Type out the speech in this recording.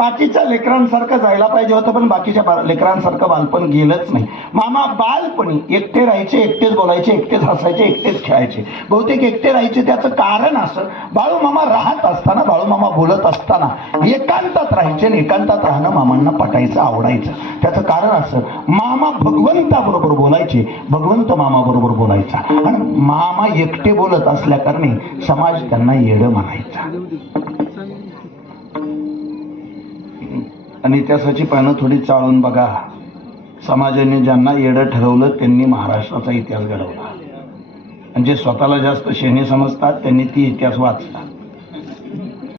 बाकीच्या लेकरांसारखं जायला पाहिजे होतं, पण बाकीच्या लेकरांसारखं बालपण गेलंच नाही. मामा बालपणी एकटे राहायचे, एकटेच बोलायचे, एकटेच हसायचे, एकटेच खेळायचे. बहुतेक एकटे राहायचे त्याचं कारण असं, बाळूमामा राहत असताना, बाळूमामा बोलत असताना एकांतात राहायचे आणि एकांतात राहणं मामांना पटायचं, आवडायचं. त्याचं कारण असं, मामा भगवंताबरोबर बोलायचे, भगवंत मामा बरोबर बोलायचा, आणि मामा एकटे बोलत असल्या कारणे समाज त्यांना येडं म्हणायचा. आणि त्यासाठी पानं थोडी चाळून बघा. समाजाने ज्यांना येडं ठरवलं त्यांनी महाराष्ट्राचा इतिहास घडवला, आणि जे स्वतःला जास्त शेणे समजतात त्यांनी ती इतिहास वाचला.